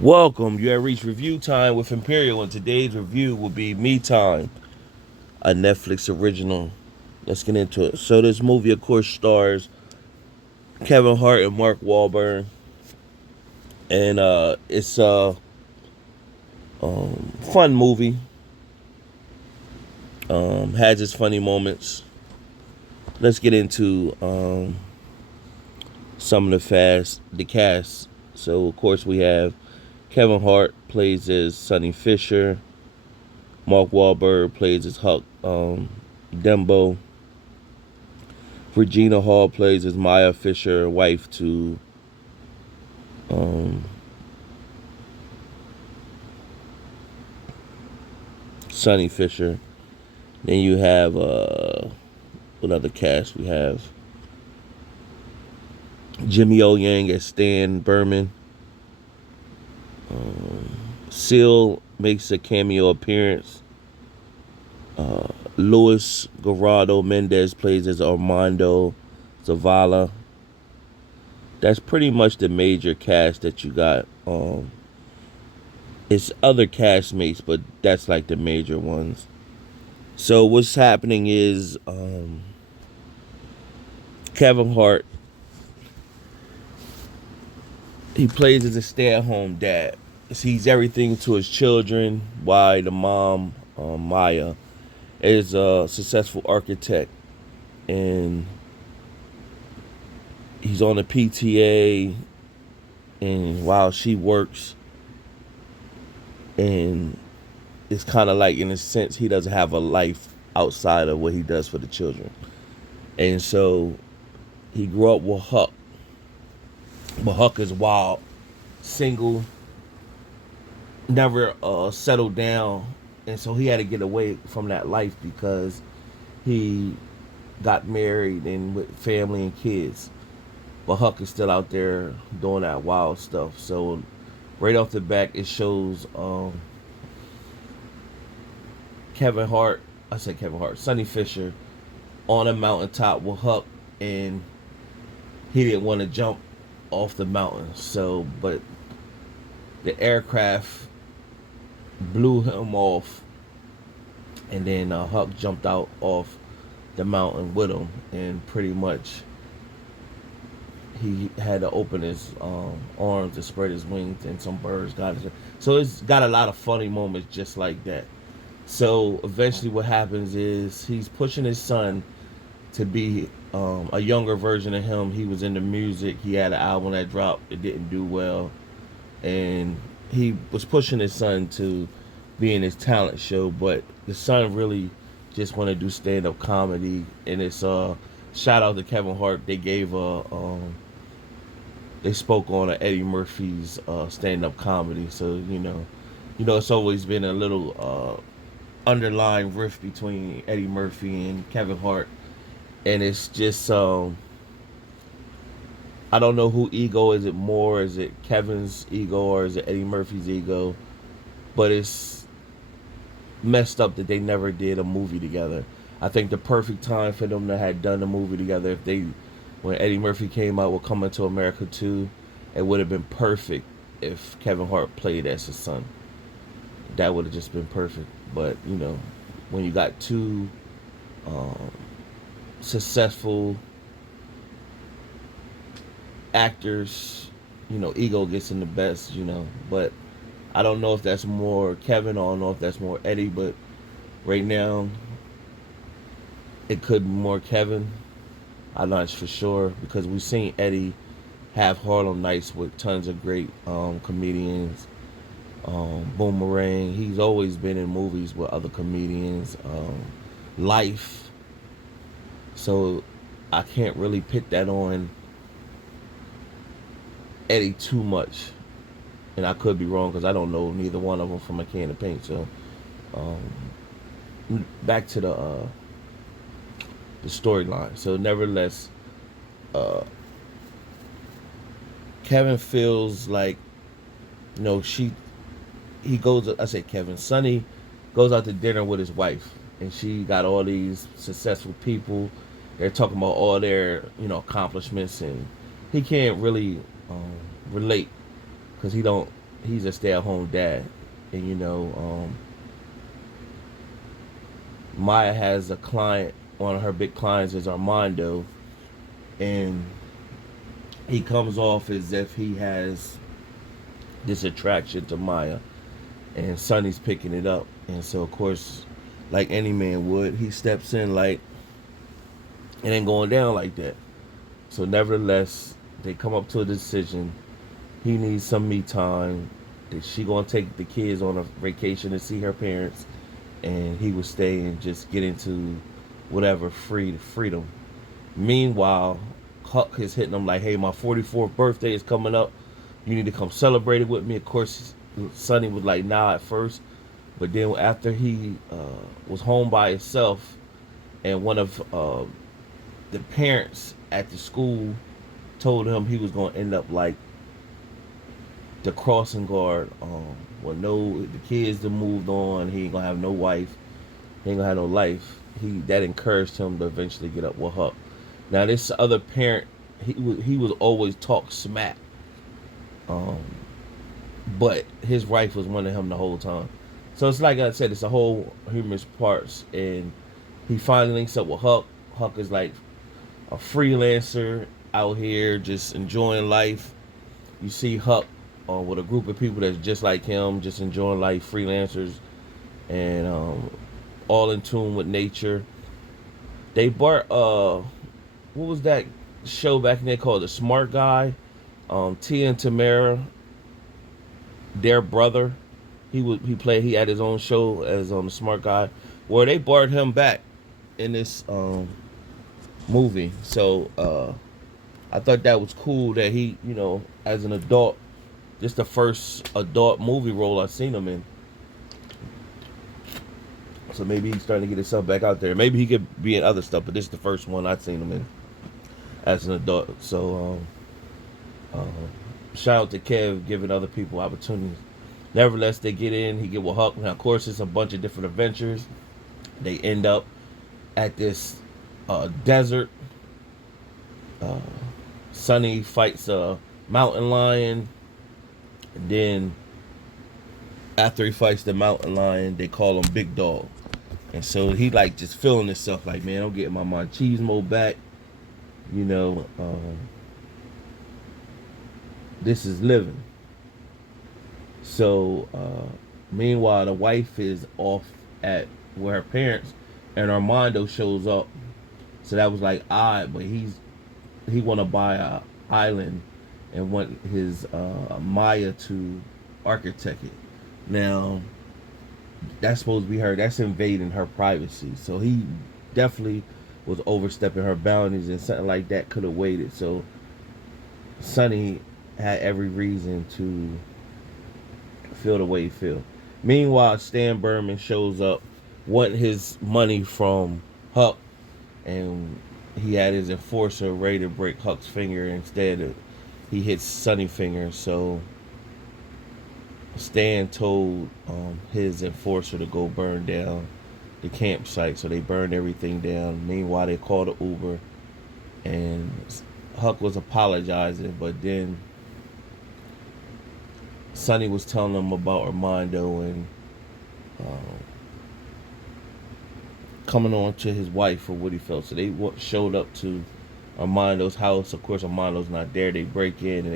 Welcome. You have reached review time with Imperial, and today's review will be Me Time, a Netflix original. Let's get into it. So, this movie, of course, stars Kevin Hart and Mark Wahlberg, and it's a fun movie. Has its funny moments. Let's get into some of the cast. So, of course, we have Kevin Hart plays as Sonny Fisher. Mark Wahlberg plays as Huck Dembo. Regina Hall plays as Maya Fisher, wife to um, Sonny Fisher. Then you have what other cast we have? Jimmy O Yang as Stan Berman. Seal makes a cameo appearance. Luis Gerardo Mendez plays as Armando Zavala. That's pretty much the major cast that you got. It's other castmates, but that's like the major ones. So what's happening is Kevin Hart, he plays as a stay-at-home dad. He's everything to his children. Why the mom, Maya, is a successful architect, and he's on the PTA, and while she works, and it's kind of like, in a sense, he doesn't have a life outside of what he does for the children. And so he grew up with Huck, but Huck is wild, single, never settled down, and so he had to get away from that life because he got married and with family and kids. But Huck is still out there doing that wild stuff. So right off the back, it shows Kevin Hart. I said Kevin Hart, Sonny Fisher, on a mountaintop with Huck, and he didn't want to jump off the mountain. So, but the aircraft blew him off, and then Huck jumped out off the mountain with him, and pretty much he had to open his arms to spread his wings, and some birds got it. So it's got a lot of funny moments just like that. So eventually, what happens is he's pushing his son to be a younger version of him. He was into music. He had an album that dropped. It didn't do well, and he was pushing his son to be in his talent show. But the son really just want to do stand up comedy, and it's shout out to Kevin Hart. They gave a they spoke on Eddie Murphy's stand up comedy. So it's always been a little underlying rift between Eddie Murphy and Kevin Hart, and it's just I don't know who ego is it more. Is it Kevin's ego or is it Eddie Murphy's ego? But it's messed up that they never did a movie together. I think the perfect time for them to have done a movie together, if they, when Eddie Murphy came out with Coming to America 2, it would have been perfect if Kevin Hart played as his son. That would have just been perfect. But when you got two um, successful actors, ego gets in the best. But I don't know if that's more Kevin. I don't know if that's more Eddie. But right now, it could be more Kevin. I'm not for sure because we've seen Eddie have Harlem Nights with tons of great comedians. Boomerang. He's always been in movies with other comedians. Life. So I can't really put that on Eddie too much, and I could be wrong because I don't know neither one of them from a can of paint. So back to the storyline. So nevertheless, uh, Kevin feels like she he goes. I say Kevin. Sonny goes out to dinner with his wife, and she got all these successful people. They're talking about all their accomplishments, and he can't really um, relate because he don't. he's a stay-at-home dad, and Maya has a client. One of her big clients is Armando, and he comes off as if he has this attraction to Maya, and Sonny's picking it up, and so of course, like any man would, he steps in like it ain't going down like that. So nevertheless, they come up to a decision. He needs some me time. That she gonna take the kids on a vacation to see her parents, and he would stay and just get into whatever freedom. Meanwhile, Huck is hitting him like, "Hey, my 44th birthday is coming up. You need to come celebrate it with me." Of course, Sonny was like, "Nah" at first, but then after he was home by himself, and one of the parents at the school told him he was gonna end up like the crossing guard. Well, no, the kids that moved on. He ain't gonna have no wife. He ain't gonna have no life. That encouraged him to eventually get up with Huck. Now this other parent, he was always talk smack, um, but his wife was wanting him the whole time. So it's like I said, it's a whole humorous parts, and he finally links up with Huck. Huck is like a freelancer out here just enjoying life. You see Huck with a group of people that's just like him, just enjoying life, freelancers, and all in tune with nature. They bought what was that show back in there called The Smart Guy? Tia and Tamara, their brother, he had his own show as The Smart Guy, where they brought him back in this movie. So I thought that was cool that he, as an adult, this the first adult movie role I've seen him in. So maybe he's starting to get himself back out there. Maybe he could be in other stuff, but this is the first one I've seen him in as an adult. So shout out to Kev giving other people opportunities. Nevertheless, they get in. He get with Huck. Now, of course, it's a bunch of different adventures. They end up at this desert. Sonny fights a mountain lion. And then after he fights the mountain lion, they call him Big Dog. And so he like just feeling himself like, man, I'm getting my machismo back. This is living. So meanwhile, the wife is off at where her parents, and Armando shows up. So that was like odd, but he want to buy a island and want his Maya to architect it. Now that's supposed to be her. That's invading her privacy. So he definitely was overstepping her boundaries, and something like that could have waited. So Sonny had every reason to feel the way he feel. Meanwhile, Stan Berman shows up, wanting his money from Huck, and he had his enforcer ready to break Huck's finger. Instead, he hits Sonny's finger. So Stan told his enforcer to go burn down the campsite. So they burned everything down. Meanwhile, they called an Uber, and Huck was apologizing, but then Sonny was telling him about Armando and coming on to his wife for what he felt. So they showed up to Armando's house. Of course, Armando's not there. They break in,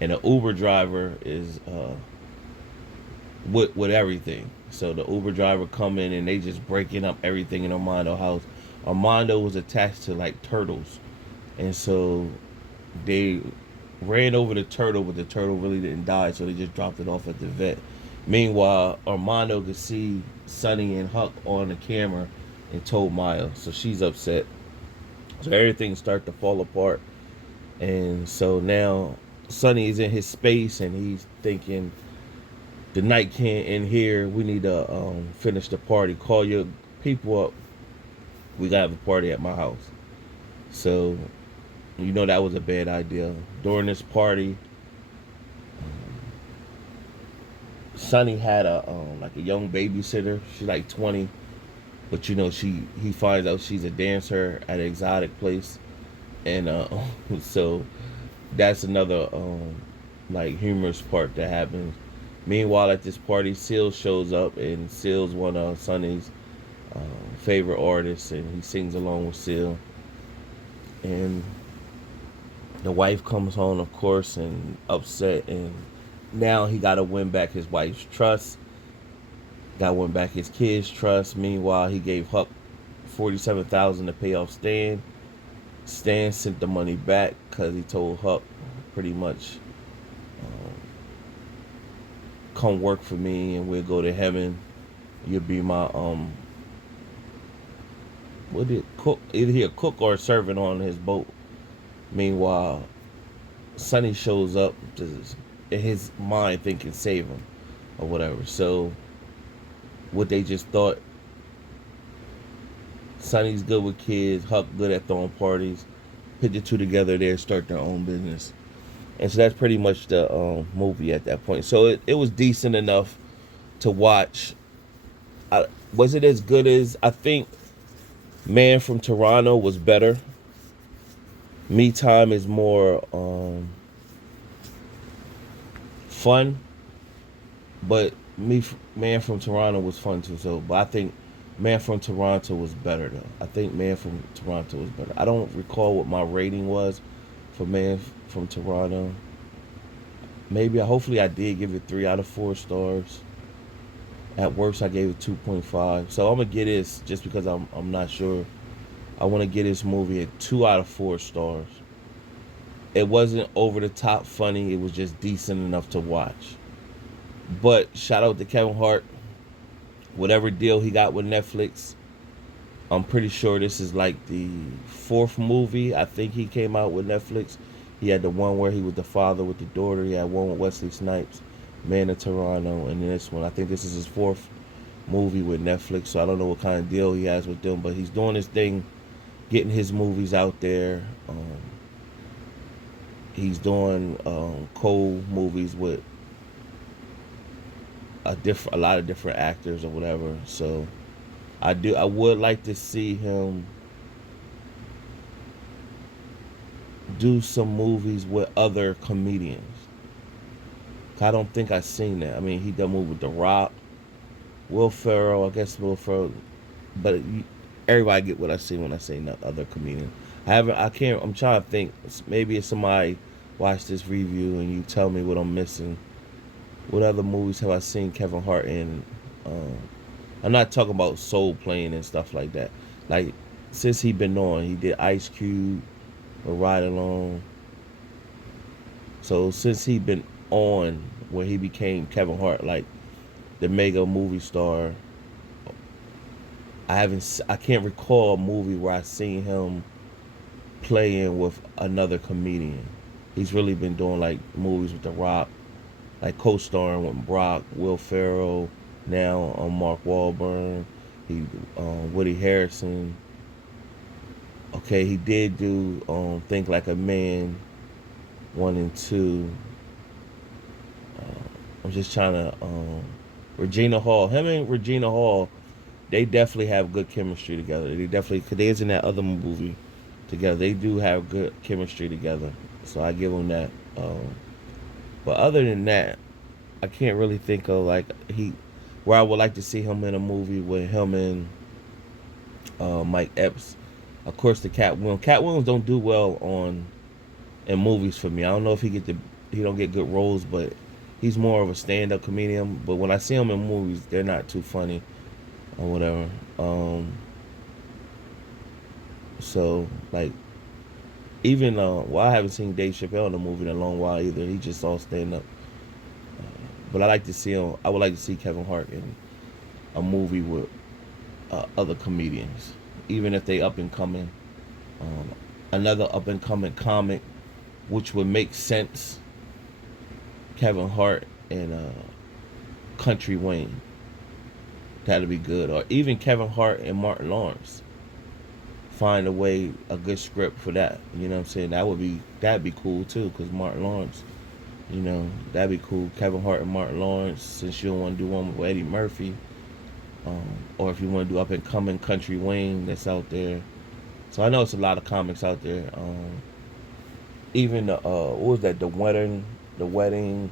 and the Uber driver is with everything. So the Uber driver come in and they just breaking up everything in Armando's house. Armando was attached to like turtles, and so they ran over the turtle, but the turtle really didn't die, so they just dropped it off at the vet. Meanwhile, Armando could see Sonny and Huck on the camera and told Maya, so she's upset. So everything started to fall apart, and so now Sonny is in his space and he's thinking, the night can't end here. We need to finish the party. Call your people up. We gotta have a party at my house. So that was a bad idea. During this party, Sonny had a like a young babysitter. She's like 20, but he finds out she's a dancer at an exotic place, and so that's another like humorous part that happens. Meanwhile, at this party, Seal shows up, and Seal's one of Sonny's favorite artists, and he sings along with Seal. And the wife comes home, of course, and upset, and now he got to win back his wife's trust. Got to win back his kids' trust. Meanwhile, he gave Huck 47,000 to pay off Stan. Stan sent the money back because he told Huck pretty much, um, come work for me and we'll go to heaven. You'll be my what did cook? Either he a cook or a servant on his boat. Meanwhile, Sonny shows up to, in his mind thinking save him or whatever. So what they just thought, Sonny's good with kids, Huck good at throwing parties. Put the two together, they start their own business. And so that's pretty much the movie at that point. So it was decent enough to watch. Was it as good as I think Man from Toronto was better? Me Time is more fun, but Man from Toronto was fun too. So, but I think Man from Toronto was better though. I think Man from Toronto was better. I don't recall what my rating was for Man from Toronto. Hopefully, I did give it 3 out of 4 stars. At worst, I gave it 2.5. So I'm gonna get this just because I'm not sure. I want to get this movie at 2 out of 4 stars. It wasn't over the top funny. It was just decent enough to watch. But shout out to Kevin Hart. Whatever deal he got with Netflix, I'm pretty sure this is like the 4th movie I think he came out with Netflix. He had the one where he was the father with the daughter. He had one with Wesley Snipes, Man of Toronto, and then this one. I think this is his 4th movie with Netflix. So I don't know what kind of deal he has with them, but he's doing his thing, getting his movies out there. He's doing co-movies with a lot of different actors or whatever. So I would like to see him do some movies with other comedians. I don't think I've seen that. I mean, he done a movie with The Rock, Will Ferrell. I guess Will Ferrell, but everybody get what I see when I say other comedian. I haven't. I can't. I'm trying to think. Maybe if somebody watch this review and you tell me what I'm missing. What other movies have I seen Kevin Hart in? I'm not talking about Soul Plane and stuff like that. Like since he been on, he did Ice Cube or Ride Along. So since he been on, when he became Kevin Hart, like the mega movie star, I can't recall a movie where I seen him playing with another comedian. He's really been doing like movies with The Rock, like co-starring with Brock, Will Ferrell, now on Mark Wahlberg, he Woody Harrelson. Okay, he did do Think Like a Man 1 and 2. I'm just trying to Regina Hall. Him and Regina Hall, they definitely have good chemistry together. They definitely, cause they was in that other movie together. They do have good chemistry together. So I give them that. But other than that, I can't really think of like where I would like to see him in a movie with him and Mike Epps. Of course, the Cat Williams. Cat Williams don't do well in movies for me. I don't know if he don't get good roles, but he's more of a stand-up comedian. But when I see him in movies, they're not too funny or whatever. So like even I haven't seen Dave Chappelle in a movie in a long while either. He just all stand-up. But I like to see him. I would like to see Kevin Hart in a movie with other comedians, even if they up and coming. Another up and coming comic, which would make sense. Kevin Hart and Country Wayne. That'd be good. Or even Kevin Hart and Martin Lawrence. Find a good script for that. You know what I'm saying? That'd be cool too, because Martin Lawrence. You know, that'd be cool. Kevin Hart and Martin Lawrence, since you don't want to do one with Eddie Murphy. Or if you want to do up and coming Country Wayne that's out there. So I know it's a lot of comics out there. Even what was that? the wedding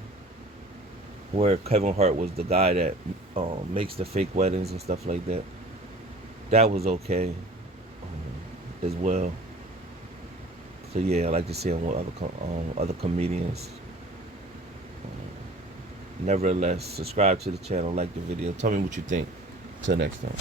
where Kevin Hart was the guy that makes the fake weddings and stuff like that. That was okay as well. So yeah, I like to see him with other comedians. Nevertheless, subscribe to the channel, like the video. Tell me what you think. Till next time.